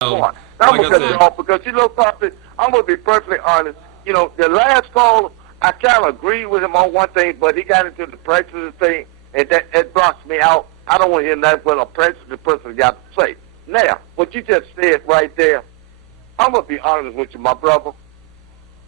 point. Now I'm like going to cut you off because you know something? I'm going to be perfectly honest. You know, the last call, I kind of agreed with him on one thing, but he got into the prejudice thing, and that blocks me out. I don't want to hear nothing but a prejudiced person got to say. Now, what you just said right there, I'm going to be honest with you, my brother.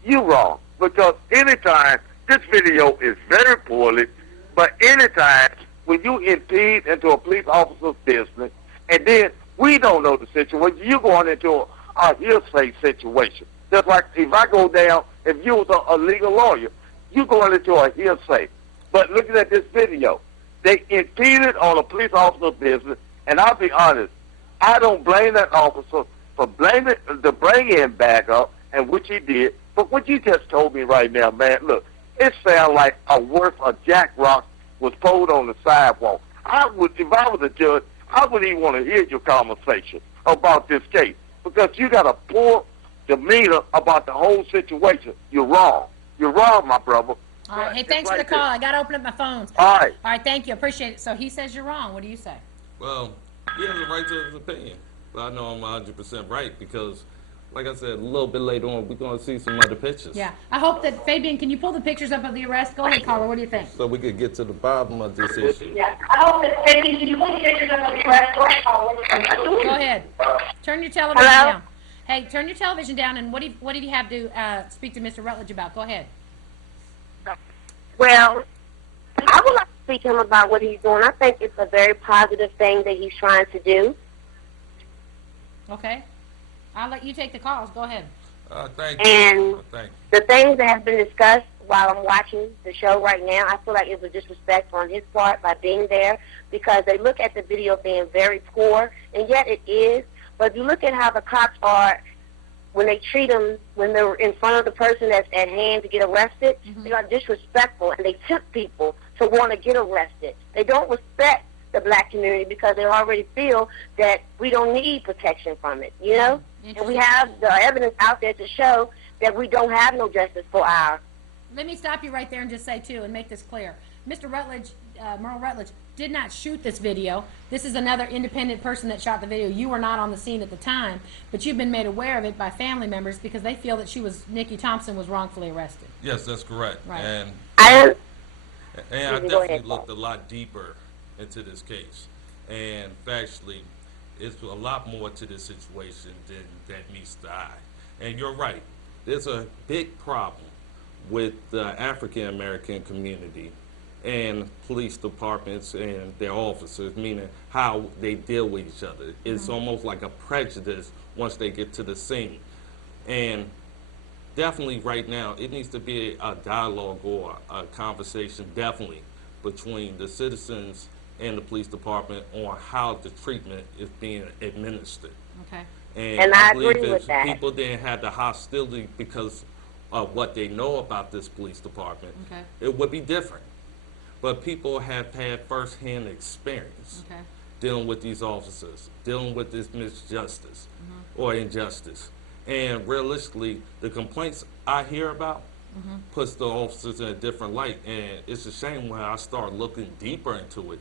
You wrong. Because anytime, this video is very poorly, but anytime when you impede into a police officer's business, and then we don't know the situation, you're going into a hearsay situation. Just like if I go down, if you was a legal lawyer, you're going into a hearsay. But looking at this video, they impeded on a police officer's business, and I'll be honest, I don't blame that officer for blaming the bring-in back up, and which he did. But what you just told me right now, man, look, it sounds like a worth of jack rock was pulled on the sidewalk. I would, if I was a judge, I wouldn't even want to hear your conversation about this case because you got a poor demeanor about the whole situation. You're wrong. You're wrong, my brother. All right. Hey, thanks for the call. I got to open up my phones. All right. All right, thank you. Appreciate it. So he says you're wrong. What do you say? Well, he has a right to his opinion. But I know I'm 100% right because, like I said, a little bit later on, we're going to see some other pictures. Yeah. I hope that, Fabian, can you pull the pictures up of the arrest? Go ahead, caller. What do you think? So we could get to the bottom of this issue. Yeah. I hope that, Fabian, can you pull the pictures up of the arrest? Go ahead, caller. Go ahead. Turn your television down. Hey, turn your television down, and what did you have to speak to Mr. Rutledge about? Go ahead. Well, I would like to speak to him about what he's doing. I think it's a very positive thing that he's trying to do. Okay. I'll let you take the calls. Go ahead. Thank you. And Thank you. the things that have been discussed while I'm watching the show right now, I feel like it was disrespectful on his part by being there because they look at the video being very poor, and yet it is. But if you look at how the cops are, when they treat them, when they're in front of the person that's at hand to get arrested, they are disrespectful, and they tempt people to want to get arrested. They don't respect the black community because they already feel that we don't need protection from it, you know? And we have the evidence out there to show that we don't have no justice for our... Let me stop you right there and just say, too, and make this clear. Mr. Rutledge, Merle Rutledge, did not shoot this video. This is another independent person that shot the video. You were not on the scene at the time, but you've been made aware of it by family members because they feel that Nikki Thompson was wrongfully arrested. Yes, that's correct. Right. And I definitely looked a lot deeper into this case. And factually, it's a lot more to this situation than that meets the eye. And you're right. There's a big problem with the African-American community and police departments and their officers, meaning how they deal with each other. It's almost like a prejudice once they get to the scene. And definitely right now, it needs to be a dialogue or a conversation, definitely, between the citizens and the police department on how the treatment is being administered. Okay. And I agree with that. People didn't have the hostility because of what they know about this police department. Okay. It would be different. But people have had first-hand experience dealing with these officers, dealing with this misjustice or injustice. And realistically, the complaints I hear about puts the officers in a different light. And it's a shame when I start looking deeper into it.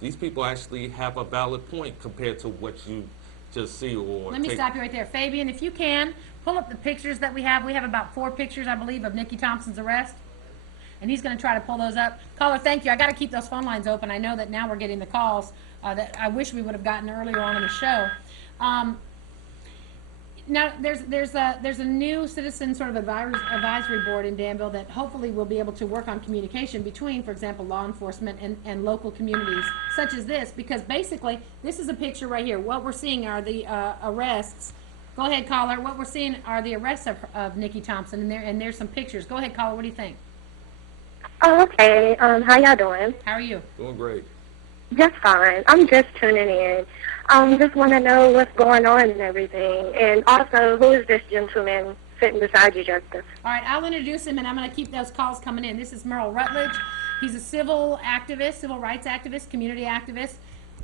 These people actually have a valid point compared to what you just see or Let me stop you right there. Fabian, if you can, pull up the pictures that we have. We have about 4 pictures, I believe, of Nikki Thompson's arrest. And he's going to try to pull those up. Caller, thank you. I got to keep those phone lines open. I know that now we're getting the calls that I wish we would have gotten earlier on in the show. Now, there's a new citizen sort of advisory board in Danville that hopefully will be able to work on communication between, for example, law enforcement and local communities such as this, because basically this is a picture right here. What we're seeing are the arrests. Go ahead, caller. What we're seeing are the arrests of Nikki Thompson, and there's some pictures. Go ahead, caller. What do you think? Oh, okay. How y'all doing? How are you? Doing great. Just fine. I'm just tuning in. Just want to know what's going on and everything. And also, who is this gentleman sitting beside you, Justice? All right, I'll introduce him, and I'm going to keep those calls coming in. This is Merle Rutledge. He's a civil activist, civil rights activist, community activist.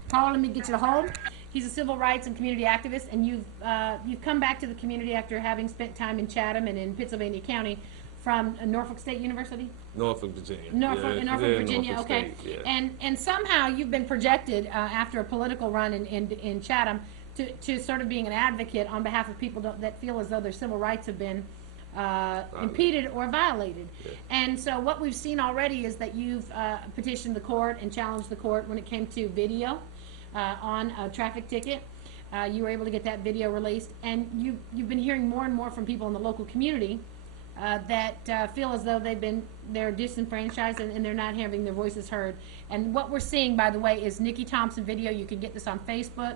Caller, let me get you to hold. He's a civil rights and community activist, and you've come back to the community after having spent time in Chatham and in Pittsylvania County from Norfolk State University? Norfolk, Virginia. Norfolk, Virginia, Norfolk okay. State, yeah. And somehow you've been projected after a political run in Chatham to sort of being an advocate on behalf of people that feel as though their civil rights have been impeded or violated. Yeah. And so what we've seen already is that you've petitioned the court and challenged the court when it came to video on a traffic ticket. You were able to get that video released, and you've been hearing more and more from people in the local community that feel as though they're disenfranchised and they're not having their voices heard. And what we're seeing, by the way, is Nikki Thompson video. You can get this on Facebook,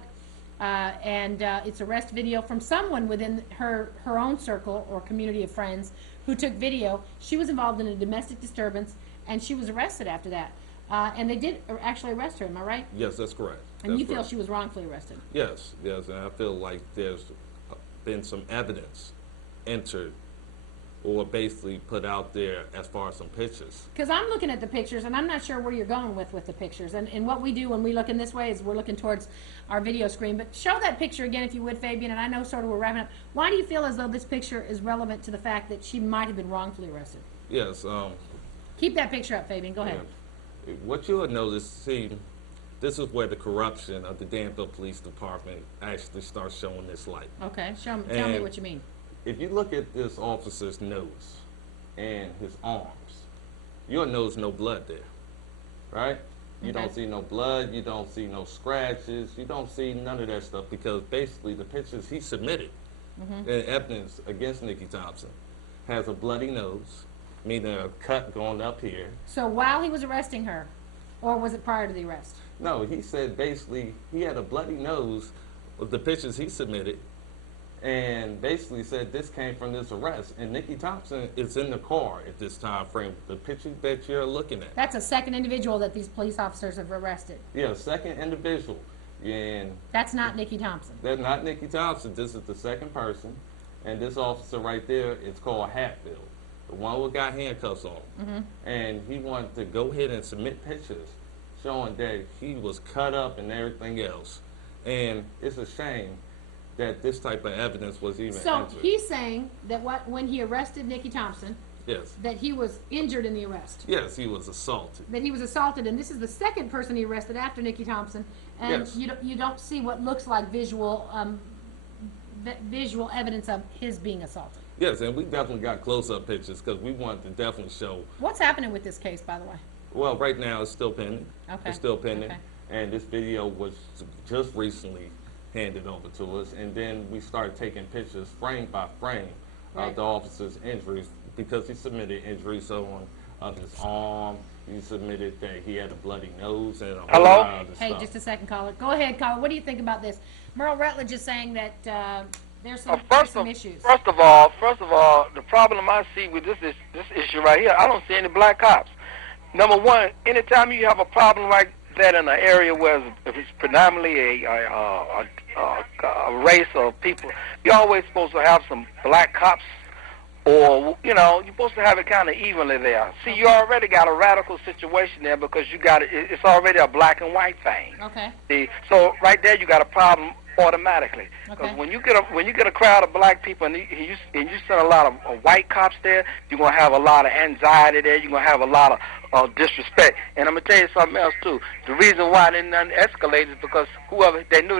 and it's arrest video from someone within her own circle or community of friends who took video. She was involved in a domestic disturbance, and she was arrested after that. And they did actually arrest her. Am I right? Yes, that's correct. And that's you feel correct. she was wrongfully arrested? Yes, and I feel like there's been some evidence entered or basically put out there as far as some pictures. Because I'm looking at the pictures, and I'm not sure where you're going with the pictures. And what we do when we look in this way is we're looking towards our video screen. But show that picture again, if you would, Fabian. And I know sort of we're wrapping up. Why do you feel as though this picture is relevant to the fact that she might have been wrongfully arrested? Yes. Keep that picture up, Fabian. Go ahead. What you'll notice, see, this is where the corruption of the Danville Police Department actually starts showing its light. Okay, tell me what you mean. If you look at this officer's nose and his arms, you'll notice no blood there, right? You Okay. don't see no blood, you don't see no scratches, you don't see none of that stuff, because basically the pictures he submitted in evidence against Nikki Thompson has a bloody nose, meaning a cut going up here. So while he was arresting her, or was it prior to the arrest? No, he said basically he had a bloody nose with the pictures he submitted, and basically said this came from this arrest. And Nikki Thompson is in the car at this time frame. The picture that you're looking at. That's a second individual that these police officers have arrested. Yeah, second individual. And That's not Nikki Thompson. that's not Nikki Thompson. This is the second person. And this officer right there is called Hatfield, the one who got handcuffs on. And he wanted to go ahead and submit pictures showing that he was cut up and everything else. And it's a shame that this type of evidence was even So entered. he's saying that when he arrested Nikki Thompson, Yes. that he was injured in the arrest. Yes, he was assaulted. That he was assaulted, and this is the second person he arrested after Nikki Thompson, and Yes. you don't see what looks like visual evidence of his being assaulted. Yes, and we definitely got close-up pictures because we wanted to definitely show. What's happening with this case, by the way? Well, right now it's still pending. Okay. It's still pending. Okay. And this video was just recently handed over to us, and then we started taking pictures frame by frame Right. of the officer's injuries, because he submitted injuries on his arm. He submitted that he had a bloody nose and a whole Hello? lot of other Hey, stuff. just a second, caller. Go ahead, caller. What do you think about this? Merle Rutledge is saying that there's some issues. First of all, the problem I see with this issue right here, I don't see any black cops. Number one, anytime you have a problem like that in an area where if it's predominantly a race or people, you're always supposed to have some black cops, or you're supposed to have it kind of evenly there. See, you already got a radical situation there because it's already a black and white thing. Okay. See, so right there you got a problem automatically. Because Okay. when you get a crowd of black people and you send a lot of white cops there, you're gonna have a lot of anxiety there. You're gonna have a lot of disrespect. And I'm gonna tell you something else too. The reason why they didn't escalate is because whoever they knew.